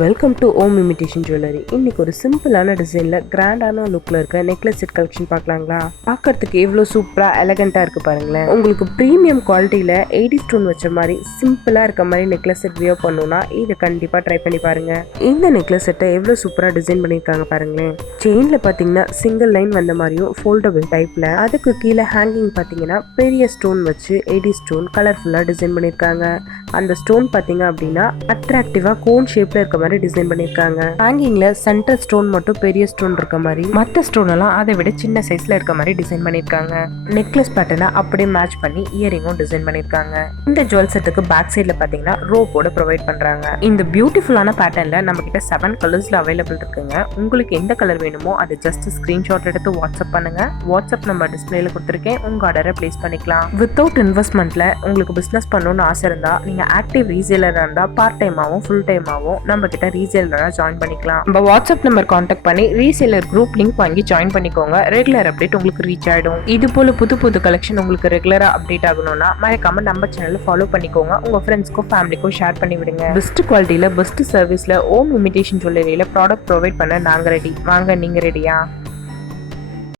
Welcome to Om imitation jewellery. இன்னைக்கு ஒரு சிம்பிளான டிசைன்ல கிராண்டான லுக்ல இருக்க நெக்லஸ் செட் கலெக்ஷன் பார்க்கலாங்களா? பார்க்கறதுக்கு எவ்வளவு சூப்பரா எலகண்டா இருக்கு பாருங்களேன். உங்களுக்கு பிரீமியம் குவாலிட்டியில 80 ஸ்டோன் வச்ச மாதிரி சிம்பிளா இருக்க மாதிரி நெக்லஸ் செட் வியர் பண்ணணும்னா இதை கண்டிப்பா ட்ரை பண்ணி பாருங்க. இந்த நெக்லஸ் செட்டை எவ்வளவு சூப்பரா டிசைன் பண்ணிருக்காங்க பாருங்களேன். செயின்ல பாத்தீங்கன்னா சிங்கிள் லைன் வந்த மாதிரியும் ஃபோல்டபிள் டைப்ல, அதுக்கு கீழே ஹேங்கிங் பாத்தீங்கன்னா பெரிய ஸ்டோன் வச்சு 80 ஸ்டோன் கலர்ஃபுல்லா டிசைன் பண்ணிருக்காங்க. அந்த ஸ்டோன் பாத்தீங்க அப்படின்னா அட்ராக்டிவா கோன் ஷேப்ல இருக்க மாதிரி டிசைன் பண்ணிருக்காங்க. ஹேங்கிங்ல சென்டர் ஸ்டோன் மட்டும் பெரிய ஸ்டோன் இருக்க மாதிரி, மற்ற ஸ்டோன் எல்லாம் அதை விட சின்ன சைஸ்ல இருக்க மாதிரி டிசைன் பண்ணிருக்காங்க. நெக்லஸ் பேட்டர்னை அப்படியே மேட்ச் பண்ணி இயரிங்கும் டிசைன் பண்ணிருக்காங்க. இந்த ஜுவல் செட்டுக்கு பேக் சைட்ல பாத்தீங்கன்னா ரோப்போட ப்ரொவைட் பண்றாங்க. இந்த பியூட்டிஃபுல்லான பேட்டர்ன்ல நம்ம கிட்ட 7 கலர்ஸ்ல அவைலபிள் இருக்குங்க. உங்களுக்கு எந்த கலர் வேணுமோ அதை ஜஸ்ட் ஸ்கிரீன்ஷாட் எடுத்து வாட்ஸ்அப் பண்ணுங்க. வாட்ஸ்அப் நம்பர் டிஸ்பிளேல கொடுத்துருக்கேன், உங்க ஆர்டரை பிளேஸ் பண்ணிக்கலாம். வித்தவுட் இன்வெஸ்ட்மெண்ட்ல உங்களுக்கு பிசினஸ் பண்ணணும்னு ஆசை இருந்தா, நீங்க ஆக்டிவ் ரீசேலரா இருந்தா பார்ட் டைமாவும் ஃபுல் டைமாவும் நம்ம கிட்ட ரீசேலரா ஜாயின் பண்ணிக்கலாம். நம்ம வாட்ஸ்அப் நம்பர் கான்டாக்ட் பண்ணி ரீசேலர் குரூப் லிங்க் வாங்கி ஜாயின் பண்ணிக்கோங்க. ரெகுலர் அப்டேட் உங்களுக்கு ரீச் ஆயிடும். இது போல புது கலெக்ஷன் உங்களுக்கு ரெகுலரா அப்டேட் ஆகணும்னா மறக்காம நம்ம சேனலை ஃபாலோ பண்ணிக்கோங்க. உங்க ஃப்ரெண்ட்ஸ்க்கும் ஃபேமிலிக்கும் ஷேர் பண்ணி விடுங்க. பெஸ்ட் குவாலிட்டியில பெஸ்ட் சர்வீஸ்ல ஓம் இமிடேஷன் ஜுவல்லரியில ப்ராடக்ட் ப்ரொவைட் பண்ண நாங்க ரெடி. வாங்க, நீங்க ரெடியா?